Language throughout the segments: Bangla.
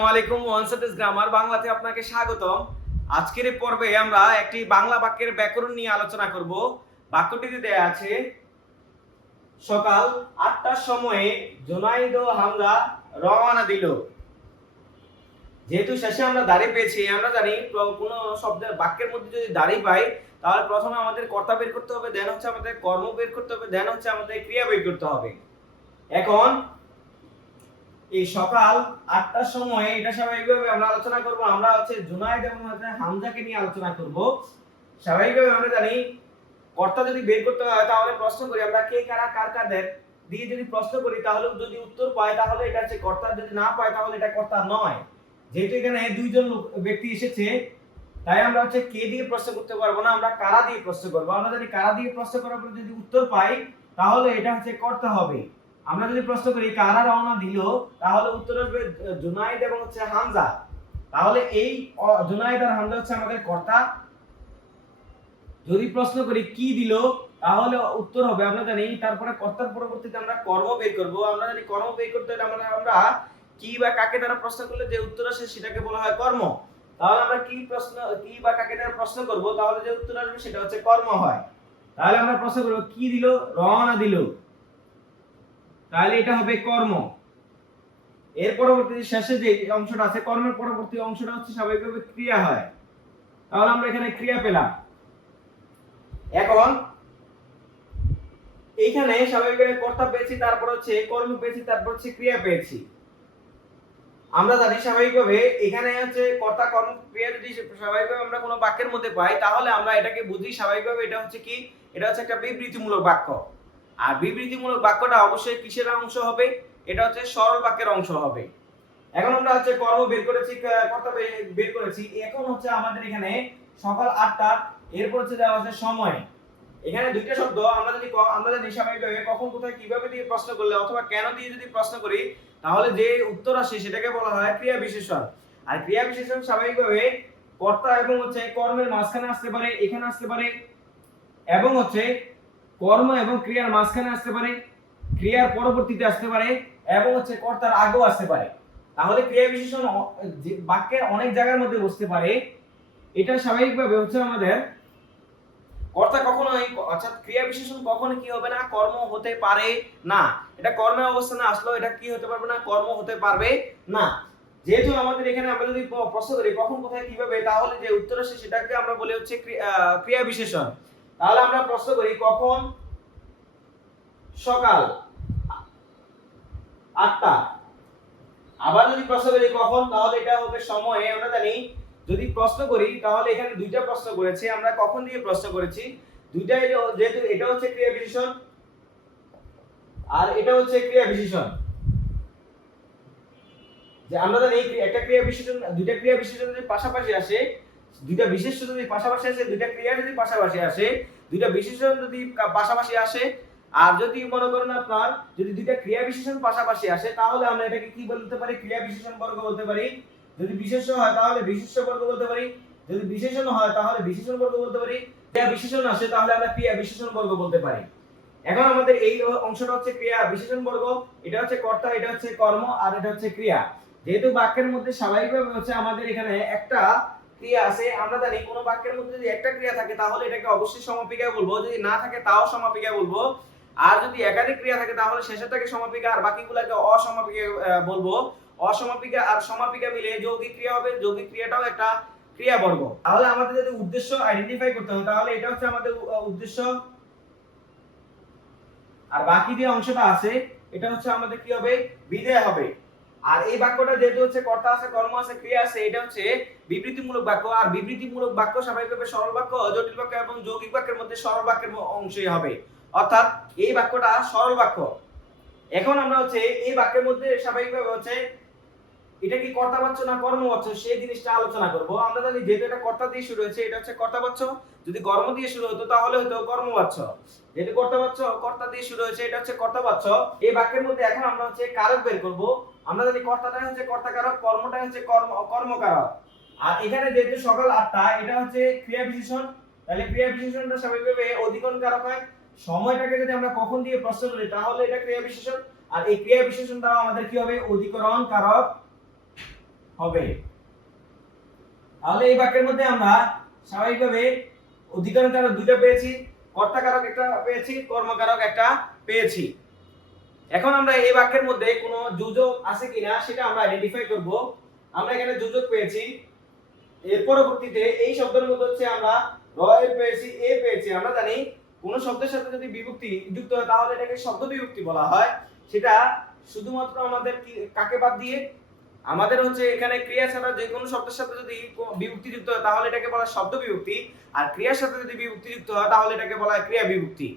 আসসালামু আলাইকুম। ওয়ানসাইডেস গ্রামার বাংলাতে আপনাকে স্বাগতম। আজকের এই পর্বে আমরা একটি বাংলা বাক্যের ব্যাকরণ নিয়ে আলোচনা করব। বাক্যটিতে দেয়া আছে, সকাল ৮টার সময়ে জুনাইদ ও হামজা রওনা দিল। যেহেতু শেষে আমরা দাড়ি পেয়েছি, আমরা জানি কোনো শব্দের বাক্যের মধ্যে যদি দাড়ি পাই তাহলে প্রথমে আমাদের কর্তা বের করতে হবে, দেন হচ্ছে আমাদের কর্ম বের করতে হবে, দেন হচ্ছে আমাদের ক্রিয়া বের করতে হবে। এখন এই সকাল ৮টার সময় এটা স্বাভাবিকভাবে আমরা আলোচনা করব। আমরা হচ্ছে জুনায়েদ এবং হামজাকে নিয়ে আলোচনা করব। স্বাভাবিকভাবে আমরা জানি কর্তা যদি বের করতে হয় তাহলে প্রশ্ন করি আমরা কে কারা কার কাদের দিয়ে যদি প্রশ্ন করি তাহলে যদি উত্তর পাই তাহলে এটা হচ্ছে কর্তা, যদি না পাই তাহলে এটা কর্তা নয়। যেহেতু এখানে দুইজন ব্যক্তি এসেছে তাই আমরা হচ্ছে কে দিয়ে প্রশ্ন করতে পারবো না, আমরা কারা দিয়ে প্রশ্ন করব। আমরা যদি কারা দিয়ে প্রশ্ন করার পর যদি উত্তর পাই তাহলে এটা হচ্ছে কর্তা হবে। আমরা যদি প্রশ্ন করি কারা রওনা দিল তাহলে উত্তর আসবে জুনাইদ এবং হচ্ছে হামজা। তাহলে এই জুনাইদ আর হামজা হচ্ছে আমাদের কর্তা। যদি প্রশ্ন করি কি দিল তাহলে উত্তর হবে আমরা জানি তারপরে কর্তার পরবর্তীতে আমরা কর্ম বের করব। আমরা জানি কর্ম বের করতে হলে আমরা কি বা কাকে দ্বারা প্রশ্ন করলে যে উত্তর আসে সেটাকে বলা হয় কর্ম। তাহলে আমরা কি বা কাকে দ্বারা প্রশ্ন করব তাহলে যে উত্তর আসবে সেটা হচ্ছে কর্ম হয়। তাহলে আমরা প্রশ্ন করব কি দিল, রওনা দিল, তাহলে এটা হবে কর্ম। এর পরবর্তীতে শেষে যে অংশটা আছে কর্মের পরবর্তী অংশটা হচ্ছে স্বাভাবিকভাবে ক্রিয়া হয়। তাহলে আমরা এখানে ক্রিয়া পেলাম। এখন এইখানে স্বাভাবিকভাবে কর্তা পেয়েছি, তারপর হচ্ছে কর্ম পেয়েছি, তারপর হচ্ছে ক্রিয়া পেয়েছি। আমরা জানি স্বাভাবিকভাবে এখানে হচ্ছে কর্তা কর্ম ক্রিয়া যদি স্বাভাবিকভাবে আমরা কোনো বাক্যের মধ্যে পাই তাহলে আমরা এটাকে বুঝি স্বাভাবিকভাবে এটা হচ্ছে কি, এটা হচ্ছে একটা বিবৃতিমূলক বাক্য। আর বিবৃতিমূলক বাক্যটা অবশ্যই কিসের অংশ হবে, এটা হচ্ছে সরল বাক্যের অংশ হবে। এখন আমরা হচ্ছে কর্ম বের করেছি, কর্তা বের করেছি। এখন হচ্ছে আমাদের এখানে সকাল ৮টা, এরপর হচ্ছে দেওয়া আছে সময়। এখানে দুইটা শব্দ আমরা জানি স্বাভাবিকভাবে কখন কোথায় কিভাবে দিয়ে প্রশ্ন করলে অথবা কেন দিয়ে যদি প্রশ্ন করি তাহলে যে উত্তর আসে সেটাকে বলা হয় ক্রিয়া বিশেষণ। আর ক্রিয়া বিশেষণ স্বাভাবিকভাবে কর্তা এবং হচ্ছে কর্মের মাঝখানে আসতে পারে, এখানে আসতে পারে, এবং হচ্ছে কর্ম এবং ক্রিয়ার মাঝখানে আসতে পারে, ক্রিয়ার পরবর্তীতে আসতে পারে, এবং হচ্ছে কর্তার আগেও আসতে পারে। তাহলে ক্রিয়া বিশেষণ বাক্যের অনেক জায়গার মধ্যে বসতে পারে। এটা স্বাভাবিকভাবে হচ্ছে আমাদের কর্তা কখনোই, অর্থাৎ ক্রিয়া বিশেষণ কখনো কি হবে না, কর্ম হতে পারে না। এটা কর্মের অবস্থানে আসলো এটা কি হতে পারবে না, কর্ম হতে পারবে না। যেহেতু আমাদের এখানে আমরা যদি প্রশ্ন করি কখন কোথায় কিভাবে তাহলে যে উত্তর আসে সেটাকে আমরা বলি হচ্ছে ক্রিয়া বিশেষণ। তাহলে আমরা প্রশ্ন করি কখন সকাল ৮টা, আবার যদি প্রশ্ন করি কখন তাহলে এটা হবে সময়ে। আমরা জানি যদি প্রশ্ন করি তাহলে এখানে দুইটা প্রশ্ন করেছি আমরা, কখন দিয়ে প্রশ্ন করেছি দুইটাই, যেহেতু এটা হচ্ছে ক্রিয়া বিশেষণ আর এটা হচ্ছে ক্রিয়া বিশেষণ। যে আমরা জানি একটা ক্রিয়া বিশেষণ, দুইটা ক্রিয়া বিশেষণ যদি পাশাপাশি আসে, দুইটা বিশেষ্য যদি পাশাপাশি আসে, দুইটা ক্রিয়া যদি পাশাপাশি আসে, দুইটা বিশেষণ যদি পাশাপাশি আসে, আর যদি মনে করেন আপনার যদি দুইটা ক্রিয়া বিশেষণ পাশাপাশি আসে তাহলে আমরা এটাকে কি বলতে পারি, ক্রিয়া বিশেষণ বর্গ বলতে পারি। যদি বিশেষ্য হয় তাহলে বিশেষ্য বর্গ বলতে পারি, যদি বিশেষণ হয় তাহলে বিশেষণ বর্গ বলতে পারি, ক্রিয়া বিশেষণ আসে তাহলে আমরা ক্রিয়া বিশেষণ বর্গ বলতে পারি। এখন আমাদের এই অংশটা হচ্ছে ক্রিয়া বিশেষণ বর্গ, এটা হচ্ছে কর্তা, এটা হচ্ছে কর্ম, আর এটা হচ্ছে ক্রিয়া। যেহেতু বাক্যের মধ্যে স্বাভাবিকভাবে হচ্ছে আমাদের এখানে একটা ক্রিয়া আছে, আমরা জানি কোন বাক্যের মধ্যে যদি একটা ক্রিয়া থাকে তাহলে এটাকে অবশ্যই সমাপিকা বলবো, যদি না থাকে তাও সমাপিকা বলবো। আর যদি একাধিক ক্রিয়া থাকে তাহলে শেষেরটাকে সমাপিকা আর বাকিগুলোকে অসমাপিকা বলবো। অসমাপিকা আর সমাপিকা মিলে যৌগিক ক্রিয়া হবে, যৌগিক ক্রিয়াটাও একটা ক্রিয়া বর্গ। তাহলে আমাদের যদি উদ্দেশ্য আইডেন্টিফাই করতে হয় তাহলে এটা হচ্ছে আমাদের উদ্দেশ্য, আর বাকি যে অংশটা আছে এটা হচ্ছে আমাদের কি হবে, বিধেয় হবে। আর এই বাক্যটা যেহেতু হচ্ছে কর্তা আছে, কর্ম আছে, ক্রিয়া আছে, এটা হচ্ছে বিবৃতিমূলক বাক্য। আর বিবৃতিমূলক বাক্য স্বাভাবিকভাবে সরল বাক্য, জটিল বাক্য এবং যৌগিক বাক্যের মধ্যে সরল বাক্যের অংশই হবে, অর্থাৎ এই বাক্যটা সরল বাক্য। এখন আমরা হচ্ছে এই বাক্যের মধ্যে স্বাভাবিকভাবে হচ্ছে এটা কি কর্তাবাচ্য না কর্মবাচ্য সেই জিনিসটা আলোচনা করব। আমরা জানি যেহেতু এটা কর্তা দিয়ে শুরু হয়েছে এটা হচ্ছে কর্তাবাচ্য, যদি কর্ম দিয়ে শুরু হতো তাহলে হতো কর্মবাচ্য। যেহেতু কর্তা দিয়ে শুরু হয়েছে এটা হচ্ছে কর্তাবাচ্য। এই বাক্যের মধ্যে এখন আমরা হচ্ছে কারক বের করব। আমরা জানি কর্তাটাই হচ্ছে কর্তাকারক, কর্মটাই হচ্ছে কর্মকারক। আর এখানে যেহেতু সকাল ৮টা এটা হচ্ছে ক্রিয়া বিশেষণ, তাহলে ক্রিয়া বিশেষণটা স্বাভাবিকভাবে অধিকরণ কারক হয়। সময়টাকে যদি আমরা কখন দিয়ে প্রশ্ন করি তাহলে এটা ক্রিয়া বিশেষণ, আর এই ক্রিয়া বিশেষণটা আমাদের কি হবে, অধিকরণ কারক হবে। তাহলে এই বাক্যের মধ্যে আমরা স্বাভাবিকভাবে অধিকরণ কারক দুটো পেয়েছি, কর্তা কারক একটা পেয়েছি, কর্মকারক একটা পেয়েছি। এখন আমরা এই বাক্যের মধ্যে কোনো যোজক আছে কিনা সেটা আমরা আইডেন্টিফাই করব। আমরা এখানে যোজক পেয়েছি, এর পরবর্তীতে এই শব্দের মধ্যে হচ্ছে আমরা র এর পেয়েছি, এ পেয়েছি। আমরা জানি কোন শব্দের সাথে যদি বিভক্তি যুক্ত হয় তাহলে এটাকে শব্দ বিভক্তি বলা হয়। সেটা শুধুমাত্র আমাদের কাকে বাদ দিয়ে, আমাদের হচ্ছে এখানে ক্রিয়া ছাড়া যে কোনো শব্দের সাথে যদি বিভক্তি যুক্ত হয় তাহলে এটাকে বলা হয় শব্দ বিভক্তি, আর ক্রিয়ার সাথে যদি বিভক্তি যুক্ত হয় তাহলে এটাকে বলা হয় ক্রিয়া বিভক্তি।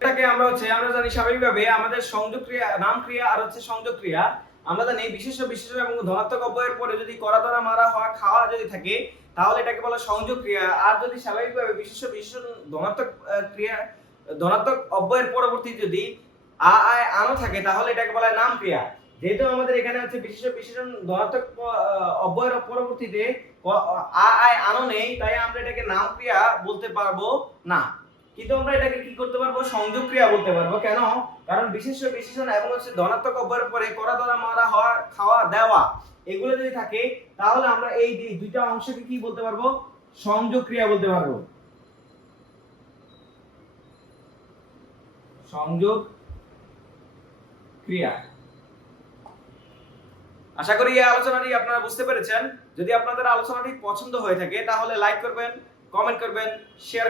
এটাকে আমরা জানি স্বাভাবিকভাবে আমাদের সংযোগ ক্রিয়া, নাম ক্রিয়া আর হচ্ছে সংযোগ ক্রিয়া। আমরা জানি বিশেষ্য বিশেষণ এবং ধনাত্মক অব্যয়ের পরে যদি করা ধরা মারা হওয়া খাওয়া যদি থাকে তাহলে এটাকে বলা সংযোগ ক্রিয়া। আর যদি স্বাভাবিকভাবে বিশেষ্য বিশেষণ ধনাত্মক ক্রিয়া, ধনাত্মক অব্যয়ের পরবর্তী যদি আ আয় আনো থাকে তাহলে এটাকে বলা হয় নাম ক্রিয়া। যেহেতু আমাদের এখানে হচ্ছে বিশেষ্য বিশেষণ ধনাত্মক অব্যয়ের পরবর্তীতে আ আয় আনো নেই, তাই আমরা এটাকে নাম ক্রিয়া বলতে পারবো না। কিন্তু আমরা এটাকে কি করতে পারবো, সংযোগ ক্রিয়া বলতে পারবো। কেন? কারণ বিশেষ্য বিশেষণ এবং হচ্ছে ধনাত্মক অব্যয়ের পরে করা ধরা মারা হওয়া খাওয়া দেওয়া এগুলো যদি থাকে তাহলে আমরা এই দুইটা অংশকে কি বলতে পারবো, সংযোগ ক্রিয়া বলতে পারবো। সংযোগ ক্রিয়া। আশা করি এই আলোচনাটি আপনারা বুঝতে পেরেছেন। যদি আপনাদের আলোচনাটি পছন্দ হয়ে থাকে তাহলে লাইক করবেন, কমেন্ট করবেন, শেয়ার